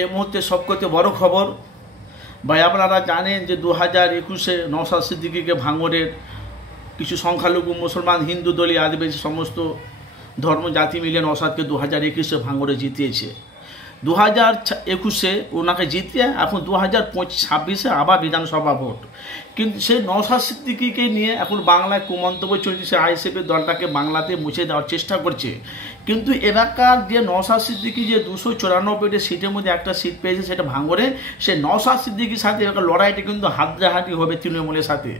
এই মুহূর্তে সবকথে বড় খবর ভাই, আপনারা জানেন যে 2021-এ নওশাদ সিদ্দিকীকে ভাঙড়ের কিছু সংখ্যালঘু মুসলমান, হিন্দু, দলীয়, আদিবাসী সমস্ত ধর্ম জাতি মিলে নওশাদকে 2021-এ ভাঙড়ে জিতিয়েছে। 2021-এ ওনাকে জিতিয়ে এখন 2026-এ আবার বিধানসভা ভোট। কিন্তু সেই নওশাদ সিদ্দিকীকে নিয়ে এখন বাংলায় কুমন্তব্য চলছে, সে আইএসএফের দলটাকে বাংলাতে মুছে দেওয়ার চেষ্টা করছে। কিন্তু এলাকার যে নওশাদ সিদ্দিকী যে 294টি সিটের মধ্যে একটা সিট পেয়েছে সেটা ভাঙড়ে, সে নওশাদ সিদ্দিকীর সাথে এলাকার লড়াইটা কিন্তু হাড্ডাহাড্ডি হবে তৃণমূলের সাথে,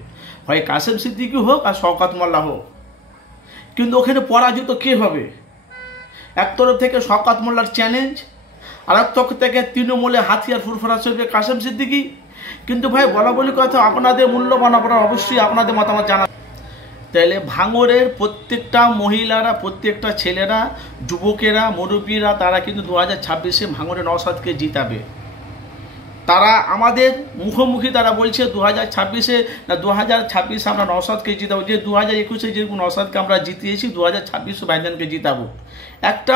হয় কাসেম সিদ্দিকী হোক আর শওকত মোল্লা হোক। কিন্তু ওখানে পরাজিত কে হবে? এক তরফ থেকে শওকত মোল্লার চ্যালেঞ্জ, আর এক তরফ থেকে তৃণমূলে হাতিয়ার ফুরফুরা চলবে কাসেম সিদ্দিকী। কিন্তু ভাই বলা বলি কথা, আপনাদের মূল্যবান, আপনারা অবশ্যই আপনাদের মতামত জানা। তাহলে ভাঙড়ের প্রত্যেকটা মহিলারা, প্রত্যেকটা ছেলেরা, যুবকেরা, মুরব্বীরা তারা কিন্তু 2026-এ ভাঙড়ে নওশাদকে জিতাবে। তারা আমাদের মুখোমুখি তারা বলছে 2026-এ না 2026-এ আমরা নওশাদকে জিতাবো। যে 2021-এ যেরকম নওশাদকে আমরা জিতিয়েছি, 2026-এ ভাইজানকে জিতাবো। একটা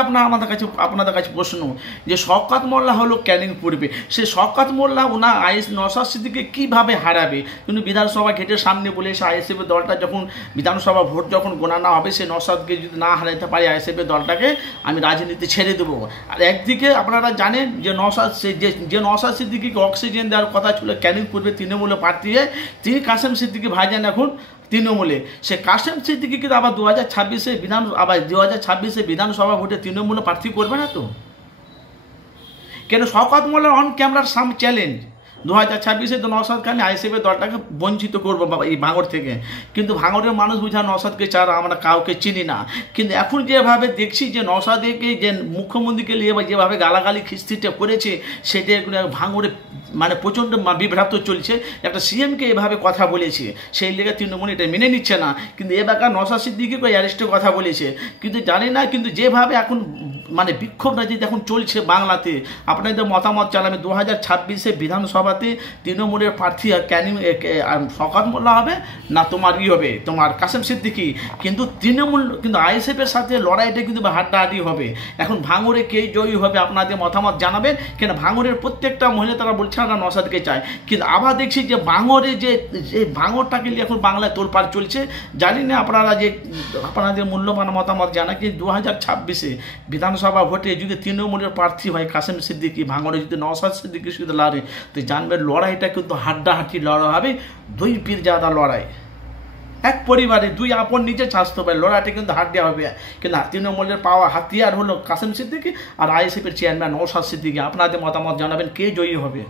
আপনাদের কাছে প্রশ্ন, যে শওকত মোল্লা হলো ক্যানিং পূর্বে, সে শওকত মোল্লা ওনা নওশাদ সিদ্দিকীকে কীভাবে হারাবে? কিন্তু বিধানসভা গেটের সামনে বলেছে আইএসএফের দলটা যখন বিধানসভা ভোট যখন গোনানো হবে, সে নওশাদকে যদি না হারাতে পারে আইএসএফের দলটাকে, আমি রাজনীতি ছেড়ে দেবো। আর একদিকে আপনারা জানেন যে নওশাদ সিদ্দিকীকে অক্সিজেন দেওয়ার কথা ছিল ক্যানিং পূর্বে তৃণমূলে প্রার্থী, তিনি কাসেম সিদ্দিকী ভাইজান এখন তৃণমূলে। সে কাসেম সিদ্দিকী কিন্তু আবার 2026-এ বিধানসভা ভোটে তৃণমূলে প্রার্থী করবে না তো? কেন? শওকত মোল্লার অন ক্যামেরার সামনে চ্যালেঞ্জ, 2026-এ তো নওশাদকে আমি আইএসএফের দলটাকে বঞ্চিত করবো এই ভাঙড় থেকে। কিন্তু ভাঙড়ের মানুষ বুঝা নওশাদকে ছাড়া আমরা কাউকে চিনি না। কিন্তু এখন যেভাবে দেখছি যে নওশাদকে যে মুখ্যমন্ত্রীকে নিয়ে যেভাবে গালাগালি খিস্তিটা করেছে, সেটা ভাঙড়ে মানে প্রচণ্ড বিভ্রান্ত চলছে। একটা সিএমকে এভাবে কথা বলেছে, সেই লেগে তৃণমূল এটা মেনে নিচ্ছে না। কিন্তু এবার নওশাদ সিদ্দিকীকে অ্যারেস্টের কথা বলেছে। কিন্তু জানি না, কিন্তু যেভাবে এখন মানে বিক্ষোভ রাজনীতি এখন চলছে বাংলাতে, আপনাদের মতামত জানাবেন 2026-এ বিধানসভাতে তৃণমূলের প্রার্থী শওকত মোল্লা হবে না তোমার হবে তোমার কাসেম সিদ্দিকী? কিন্তু তৃণমূল কিন্তু আইএসএফের সাথে লড়াইটা কিন্তু হাড্ডাহাড্ডি হবে। এখন ভাঙড়ে কে জয়ী হবে আপনাদের মতামত জানাবেন। কেন ভাঙড়ের প্রত্যেকটা মহিলা তারা বলছে না নওশাদকে চায়, কিন্তু আবার দেখছি যে ভাঙড়ে যে ভাঙড়টাকে নিয়ে এখন বাংলায় তোলপাড় চলছে। জানি না আপনারা যে আপনাদের মূল্যবান মতামত জানা কি 2026-এ বিধানসভা ভোটে যদি তৃণমূলের প্রার্থী হয় কাসেম সিদ্দিকী, ভাঙড়ে যদি নওশাদ সিদ্দিকী শুধু লড়ে, তো জানবেন লড়াইটা কিন্তু হাড্ডাহাড্ডি লড়াই হবে, দুই পীরজাদা লড়াই। এক পরিবারে দুই আপন নিচে স্বাস্থ্য পায়, লড়াইটা কিন্তু হাড্ডা হবে। কিন্তু তৃণমূলের পাওয়া হাতিয়ার হলো কাসেম সিদ্দিকী আর আইএসএফের চেয়ারম্যান নওশাদ সিদ্দিকী। আপনাদের মতামত জানাবেন কে জয়ী হবে।